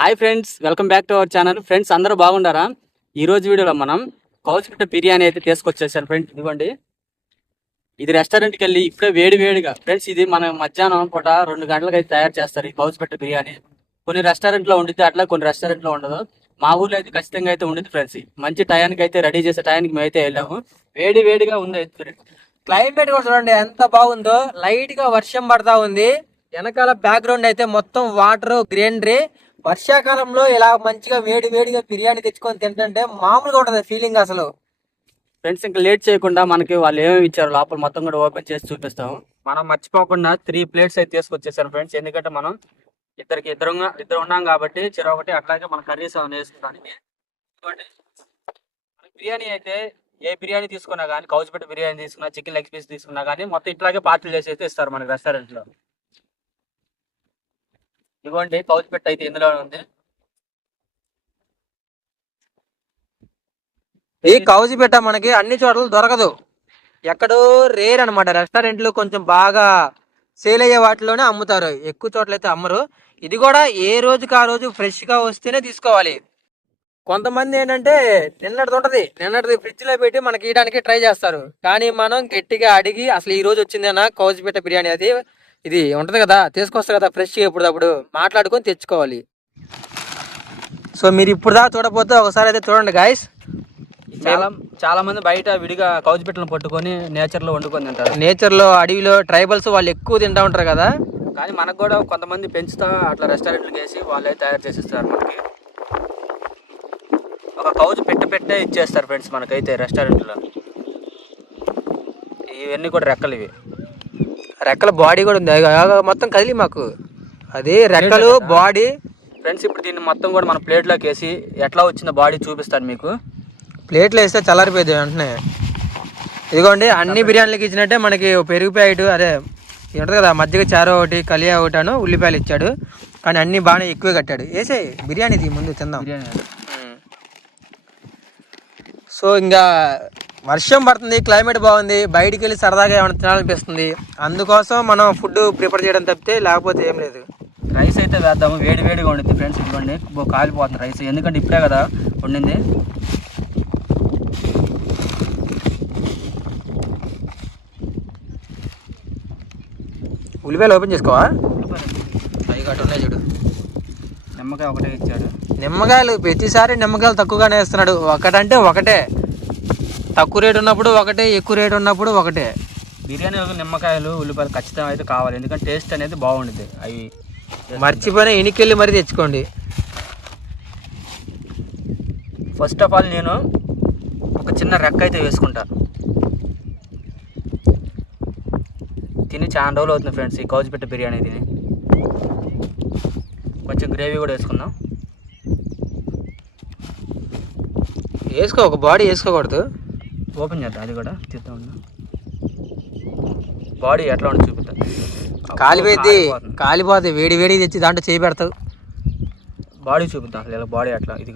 Hi friends, welcome back to our channel. Friends అందరూ బాగుండారా? ఈ రోజు వీడియోలో మనం కౌచిపిట్ట బిర్యానీ అయితే తీసుకొచ్చేసాను ఫ్రెండ్స్. ఇదిగోండి, ఇది రెస్టారెంట్కి వెళ్ళి ఇప్పుడే వేడిగా ఫ్రెండ్స్, ఇది మనం మధ్యాహ్నం పూట 2 గంటలకు అయితే తయారు చేస్తారు ఈ కౌచిపిట్ట బిర్యానీ. కొన్ని రెస్టారెంట్లో ఉండితే అట్లా, కొన్ని రెస్టారెంట్లో ఉండదు. మా ఊర్లో అయితే ఖచ్చితంగా అయితే ఉండింది ఫ్రెండ్స్. మంచి టయానికి అయితే రెడీ చేసే టయానికి మేమైతే వెళ్ళాము. వేడిగా ఉంది ఫ్రెండ్స్. క్లైమేట్ కూడా చూడండి ఎంత బాగుందో. లైట్ గా వర్షం పడతా ఉంది. వెనకాల బ్యాక్గ్రౌండ్ అయితే మొత్తం వాటర్ గ్రీనరీ. వర్షాకాలంలో ఇలా మంచిగా వేడిగా బిర్యానీ తెచ్చుకొని తింటుంటే మామూలుగా ఉంటది ఫీలింగ్ అసలు. ఫ్రెండ్స్ ఇంకా లేట్ చేయకుండా మనకి వాళ్ళు ఏమేమి ఇచ్చారు లోపల మొత్తం కూడా ఓపెన్ చేసి చూపిస్తాము. మనం మర్చిపోకుండా 3 ప్లేట్స్ అయితే తీసుకొచ్చేసారు ఫ్రెండ్స్. ఎందుకంటే మనం ఇద్దరు ఉన్నాం కాబట్టి చెరొకటి, అట్లాగే మన కర్రీస్ వేసుకోవడానికి. బిర్యానీ అయితే ఏ బిర్యానీ తీసుకున్నా కానీ, కౌచిపిట్ట బిర్యానీ తీసుకున్నా, చికెన్ లెగ్ పీస్ తీసుకున్నా కానీ మొత్తం ఇట్లాగే పార్టీలు చేసి అయితే ఇస్తారు మనకి రెస్టారెంట్ లో. ఇదిగోండి కౌచిపిట్ట అయితే ఇందులో ఉంది. ఈ కౌచిపిట్ట మనకి అన్ని చోట్ల దొరకదు, ఎక్కడో రేర్ అనమాట. రెస్టారెంట్లు కొంచెం బాగా సేల్ అయ్యే వాటిలోనే అమ్ముతారు, ఎక్కువ చోట్ల అయితే అమ్మరు. ఇది కూడా ఏ రోజుకి ఆ రోజు ఫ్రెష్ గా వస్తేనే తీసుకోవాలి. కొంతమంది ఏంటంటే నిన్నటిది ఫ్రిడ్జ్ లో పెట్టి మనకి ఇయడానికి ట్రై చేస్తారు. కానీ మనం గట్టిగా అడిగి అసలు ఈ రోజు వచ్చిందేనా కౌచిపిట్ట బిర్యానీ, అది ఇది ఉంటది కదా, తీసుకొస్తారు కదా ఫ్రెష్ గా, ఎప్పుడప్పుడు మాట్లాడుకొని తెచ్చుకోవాలి. సో మీరు ఇప్పుడు దాకా చూడకపోతే ఒకసారి అయితే చూడండి గాయస్. చాలా మంది బయట విడిగా కౌచిపిట్టలను పట్టుకొని నేచర్ లో వండుకొని తింటారు. నేచర్ లో, అడవిలో ట్రైబల్స్ వాళ్ళు ఎక్కువ తింటా ఉంటారు కదా. కానీ మనకు కూడా కొంతమంది పెంచుతా అట్లా రెస్టారెంట్లకు వేసి వాళ్ళే తయారు చేసిస్తారు మనకి. ఒక కౌజు పెట్టే ఇచ్చేస్తారు ఫ్రెండ్స్ మనకైతే రెస్టారెంట్లో. ఇవన్నీ కూడా రెక్కలు, ఇవి రెక్కల బాడీ కూడా ఉంది మొత్తం కదిలి మాకు. అదే రెక్కలు బాడీ ఫ్రెండ్స్. ఇప్పుడు దీన్ని మొత్తం కూడా మన ప్లేట్లోకి వేసి ఎట్లా వచ్చిందో బాడీ చూపిస్తాను మీకు. ప్లేట్లో వేస్తే చల్లారిపోయింది వెంటనే. ఇదిగోండి, అన్ని బిర్యానీలకి ఇచ్చినట్టే మనకి పెరుగు ప్యాకెట్, అదే ఉంటుంది కదా, మజ్జిగ చారు ఒకటి, కలియా ఒకటాను, ఉల్లిపాయలు ఇచ్చాడు. కానీ అన్ని బాగానే ఎక్కువే కట్టాడు. వేసే బిర్యానీ ముందు తిందాం. సో ఇంకా వర్షం పడుతుంది, క్లైమేట్ బాగుంది, బయటికి వెళ్ళి సరదాగా ఏమైనా తినాలనిపిస్తుంది. అందుకోసం మనం ఫుడ్ ప్రిపేర్ చేయడం తప్పితే లేకపోతే ఏం లేదు. రైస్ అయితే వేద్దాము, వేడిగా ఉండింది ఫ్రెండ్స్. ఇదిగోండి కాలిపోతుంది రైస్, ఎందుకంటే ఇప్పుడే కదా వండింది. ఉల్లిపాయలు ఓపెన్ చేసుకోవా? అవి గట్ట ఉన్నాయి చూడు. నిమ్మకాయ ఒకటే ఇచ్చాడు. నిమ్మకాయలు ప్రతిసారి నిమ్మకాయలు తక్కువగానే వేస్తున్నాడు. ఒకటంటే ఒకటే, తక్కువ రేటు ఉన్నప్పుడు ఒకటే, ఎక్కువ రేటు ఉన్నప్పుడు ఒకటే. బిర్యానీ నిమ్మకాయలు ఉల్లిపాయలు ఖచ్చితంగా అయితే కావాలి, ఎందుకంటే టేస్ట్ అనేది బాగుంటుంది. అవి మర్చిపోయినా ఇనికెళ్ళి మరీ తెచ్చుకోండి. ఫస్ట్ ఆఫ్ ఆల్ నేను ఒక చిన్న రెక్క అయితే వేసుకుంటా. తిని చాలా రోజులు అవుతుంది ఫ్రెండ్స్ ఈ కౌచిపిట్ట బిర్యానీ తిని. కొంచెం గ్రేవీ కూడా వేసుకుందాం. వేసుకో, ఒక బాడీ వేసుకోకూడదు. ఓపెన్ చేద్దాం, అది కూడా తీద్దాం. బాడీ ఎట్లా ఉండి చూపిద్దాం. కాలిపోతే వేడి తెచ్చి దాంట్లో చేయి పెడతావు. బాడీ చూపిద్దాం అసలు ఇలా బాడీ ఎట్లా. ఇది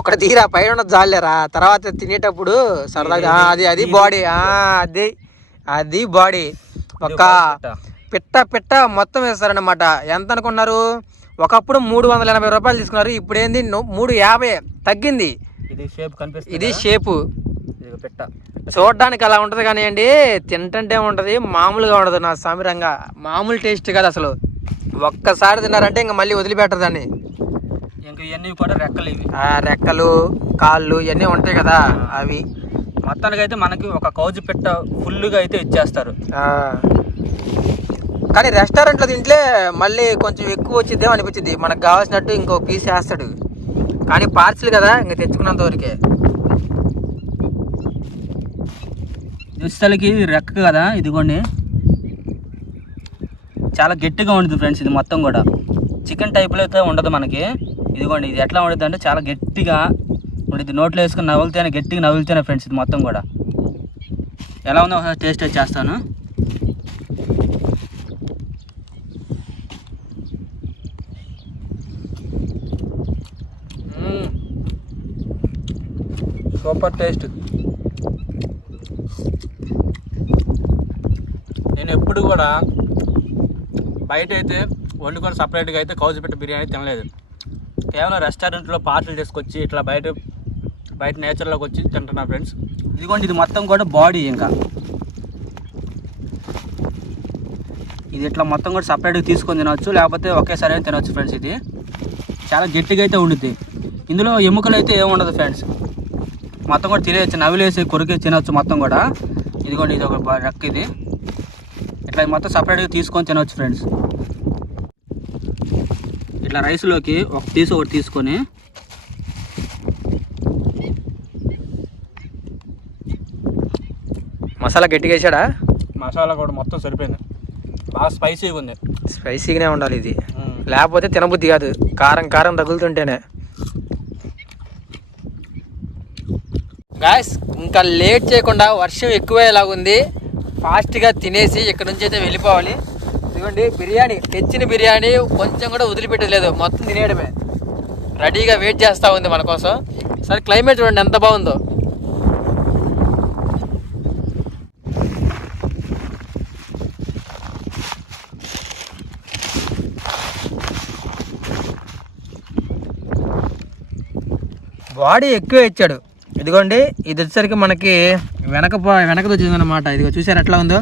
ఒకటి తీరా, పైన ఉన్నది జాలేరా, తర్వాత తినేటప్పుడు సరదాగా అది బాడీ. అది బాడీ. ఒక పిట్ట మొత్తం వేస్తారనమాట. ఎంత అనుకున్నారు? ఒకప్పుడు 380 రూపాయలు తీసుకున్నారు, ఇప్పుడు ఏంది 350 తగ్గింది. ఇది షేపు చూడడానికి అలా ఉంటది కానీ అండి, తింటుంటే ఉంటది, మామూలుగా ఉండదు. నా సామిరంగా మామూలు టేస్ట్ కాదు అసలు. ఒక్కసారి తిన్నారంటే ఇంకా మళ్ళీ వదిలిపెట్టరు దాన్ని. ఇంకా ఇవన్నీ కూడా రెక్కలు, ఇవి రెక్కలు, కాళ్ళు ఇవన్నీ ఉంటాయి కదా అవి. మొత్తానికి అయితే మనకి ఒక కౌచిపిట్ట ఫుల్గా అయితే ఇచ్చేస్తారు. కానీ రెస్టారెంట్లో తింటే మళ్ళీ కొంచెం ఎక్కువ వచ్చిద్దేమో అనిపించింది. మనకు కావాల్సినట్టు ఇంకో పీస్ వేస్తాడు, కానీ పార్సిల్ కదా, ఇంకా తెచ్చుకున్నంత వరకే. దుస్తలకి రెక్క కదా, ఇదిగోండి చాలా గట్టిగా ఉంటుంది ఫ్రెండ్స్. ఇది మొత్తం కూడా చికెన్ టైప్లో అయితే ఉండదు మనకి. ఇదిగోండి, ఇది ఎట్లా ఉంటుంది అంటే చాలా గట్టిగా ఉంటుంది. నోట్లో వేసుకుని నవ్వులుతేనే, గట్టిగా నవ్వులుతేనే ఫ్రెండ్స్ ఇది మొత్తం కూడా. ఎలా ఉందో ఒకసారి టేస్ట్ చేస్తాను. Super taste. నేను ఎప్పుడు కూడా బయట అయితే వండుకొని సపరేట్గా అయితే కౌజుపెట్ట బిర్యానీ తినలేదు. కేవలం రెస్టారెంట్లో పార్సల్ తీసుకొచ్చి ఇట్లా బయట నేచర్లోకి వచ్చి తింటున్నా ఫ్రెండ్స్. ఇదిగోండి, ఇది మొత్తం కూడా బాడీ. ఇంకా ఇది ఇట్లా మొత్తం కూడా సపరేట్గా తీసుకొని తినవచ్చు, లేకపోతే ఒకేసారి తినవచ్చు ఫ్రెండ్స్. ఇది చాలా గట్టిగా అయితే ఉండుద్ది. ఇందులో ఎముకలు అయితే ఏముండదు ఫ్రెండ్స్. మొత్తం కూడా తినేయచ్చు, నవిలేసి కొరికే తినవచ్చు మొత్తం కూడా. ఇదిగోండి, ఇది ఒక రెక్క. ఇది ఇట్లా మొత్తం సపరేట్గా తీసుకొని తినవచ్చు ఫ్రెండ్స్. ఇట్లా రైస్లోకి ఒక పీస్ ఒకటి తీసుకొని మసాలా గట్టిగా వేసాడా? మసాలా కూడా మొత్తం సరిపోయింది. బాగా స్పైసీగా ఉంది. స్పైసీగానే ఉండాలి ఇది, లేకపోతే తినబుద్ధి కాదు. కారం కారం తగులుతుంటేనే. గాయస్, ఇంకా లేట్ చేయకుండా, వర్షం ఎక్కువయ్యేలాగుంది, ఫాస్ట్గా తినేసి ఇక్కడ నుంచి అయితే వెళ్ళిపోవాలి. ఇదిగోండి బిర్యానీ, తెచ్చిన బిర్యానీ కొంచెం కూడా వదిలిపెట్టలేదు, మొత్తం తినేయడమే. రెడీగా వెయిట్ చేస్తూ ఉంది మన కోసం. సరే, క్లైమేట్ చూడండి ఎంత బాగుందో. బాడీ ఎక్కువ ఇచ్చాడు. ఇదిగోండి, ఇది వచ్చేసరికి మనకి వెనకది వచ్చింది అనమాట. ఇదిగో చూసారు ఎట్లా ఉందో.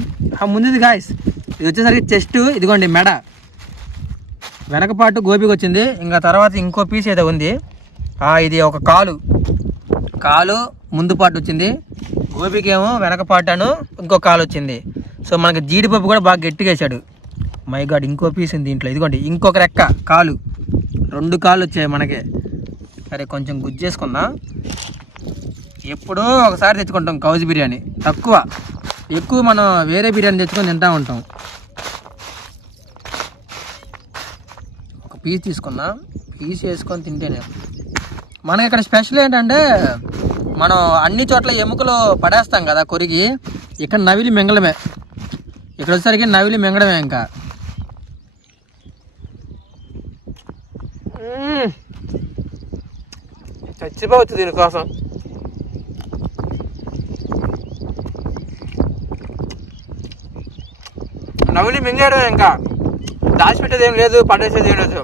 ముందుది గాయస్, ఇది వచ్చేసరికి చెస్ట్. ఇదిగోండి మెడ, వెనక పాటు గోపికి వచ్చింది. ఇంకా తర్వాత ఇంకో పీస్ ఏదో ఉంది. ఇది ఒక కాలు ముందు పాటు వచ్చింది. గోపికి ఏమో వెనక పాటాను ఇంకో కాలు వచ్చింది. సో మనకి జీడిపప్పు కూడా బాగా గట్టిగా వేసాడు. మై గాడ్, ఇంకో పీస్ ఉంది దీంట్లో. ఇదిగోండి ఇంకొక రెక్క కాలు, 2 కాళ్ళు వచ్చాయి మనకి. సరే, కొంచెం గుజ్జేసుకుందాం. ఎప్పుడో ఒకసారి తెచ్చుకుంటాం కౌజు బిర్యానీ, ఎక్కువ మనం వేరే బిర్యానీ తెచ్చుకొని తింటూ ఉంటాం. ఒక పీస్ తీసుకుందాం, పీస్ వేసుకొని తింటేనే. మనకి ఇక్కడ స్పెషల్ ఏంటంటే, మనం అన్ని చోట్ల ఎముకలు పడేస్తాం కదా కొరిగి, ఇక్కడ నవిలి మింగడమే. ఇక్కడ వచ్చేసరికి నవిలి మింగడమే. ఇంకా చచ్చిపోవచ్చు దీనికోసం. నవ్వులి మింగేయడమే, ఇంకా దాచిపెట్టేది ఏం లేదు, పడేసేది ఏం లేదు.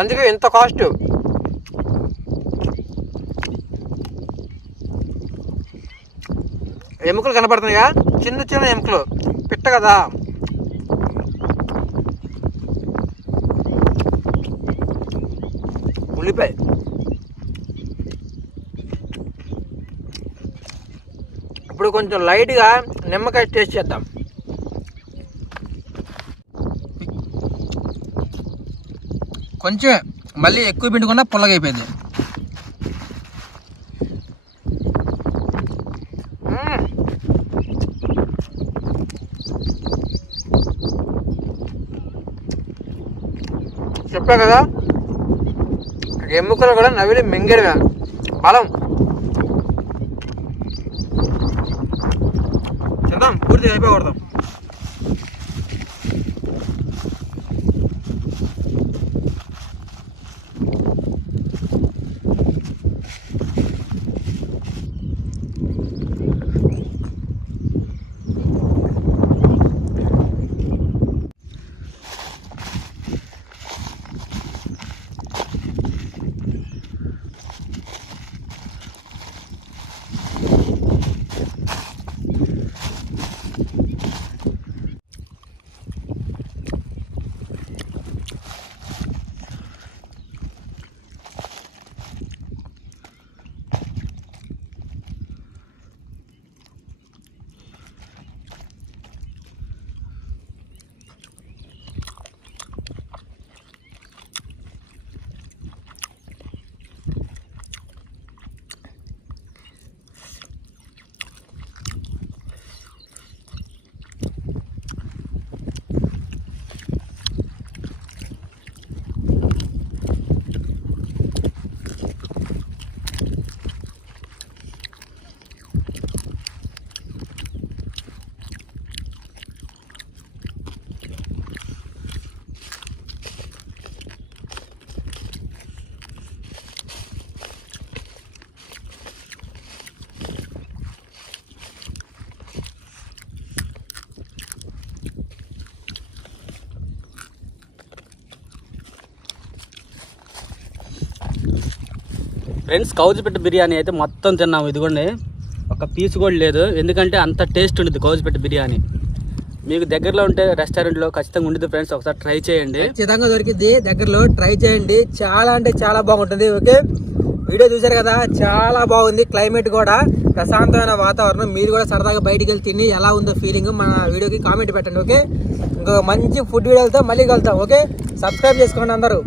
అందుకే ఎంత కాస్ట్. ఎముకలు కనపడుతున్నాయా? చిన్న ఎముకలు, పిట్ట కదా. ఉల్లిపాయ, ఇప్పుడు కొంచెం లైట్గా నిమ్మకాయ టేస్ట్ చేద్దాం. కొంచెం మళ్ళీ ఎక్కువ పిండుకున్నా పుల్లగా అయిపోయింది. చెప్పా కదా, ఎముకలు కూడా నవిలి మింగడమే బలం. చేద్దాం, పూర్తి అయిపోకూడదాం. ఫ్రెండ్స్ కౌజుపెట్ట బిర్యానీ అయితే మొత్తం తిన్నాము. ఇదిగోండి ఒక పీస్ కూడా లేదు, ఎందుకంటే అంత టేస్ట్ ఉంటుంది కౌజుపెట్ట బిర్యానీ. మీకు దగ్గరలో ఉంటే రెస్టారెంట్లో ఖచ్చితంగా ఉండదు ఫ్రెండ్స్, ఒకసారి ట్రై చేయండి. ఖచ్చితంగా దొరికింది, దగ్గరలో ట్రై చేయండి. చాలా అంటే చాలా బాగుంటుంది. ఓకే, వీడియో చూసారు కదా, చాలా బాగుంది. క్లైమేట్ కూడా ప్రశాంతమైన వాతావరణం. మీరు కూడా సరదాగా బయటికి వెళ్ళి తిని ఎలా ఉందో ఫీలింగ్ మన వీడియోకి కామెంట్ పెట్టండి. ఓకే, ఇంకొక మంచి ఫుడ్ వీడియోలతో మళ్ళీ కలుద్దాం. ఓకే, సబ్స్క్రైబ్ చేసుకోండి అందరూ.